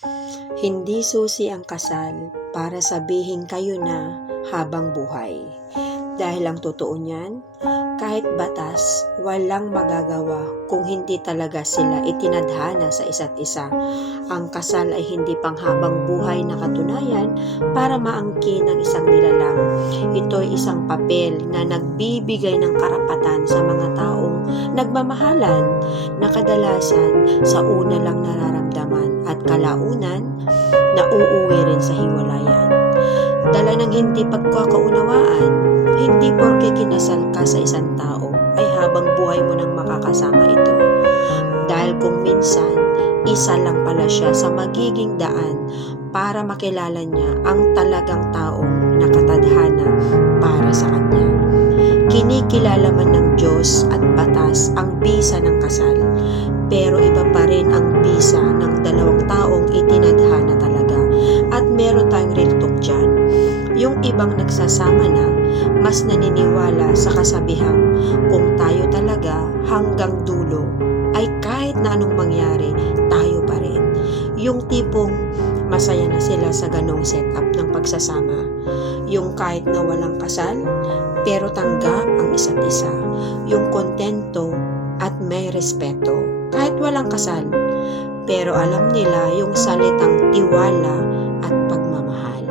Hindi susi ang kasal para sabihin kayo na habang buhay. Dahil ang totoo niyan, kahit batas, walang magagawa kung hindi talaga sila itinadhana sa isa't isa. Ang kasal ay hindi panghabang buhay na katunayan para maangkin ang isang nilalang. Ito ay isang papel na nagbibigay ng karapatan sa mga taong nagmamahalan na kadalasan sa una lang nararamdaman at kalaunan na uuwi rin sa hiwalayan. Dala ng hindi pagkakaunawaan, hindi porke kinasal ka sa isang tao ay habang buhay mo nang makakasama ito. Dahil kung minsan, isa lang pala siya sa magiging daan para makilala niya ang talagang taong nakatadhana para sa kanya. Kinikilala man ng Diyos at batas ang bisa ng kasal, pero iba pa rin ang bisa ng dalawang taong itinadhana talaga. At meron tayong real talk dyan. Yung ibang nagsasama na, mas naniniwala sa kasabihang kung tayo talaga hanggang dulo, ay kahit na anong mangyari, tayo pa rin. Yung tipong masaya na sila sa ganong setup ng pagsasama. Yung kahit na walang kasal, pero tanggap ang isa't isa. Yung kontento at may respeto. Kahit walang kasal, pero alam nila yung salitang tiwala at pagmamahal.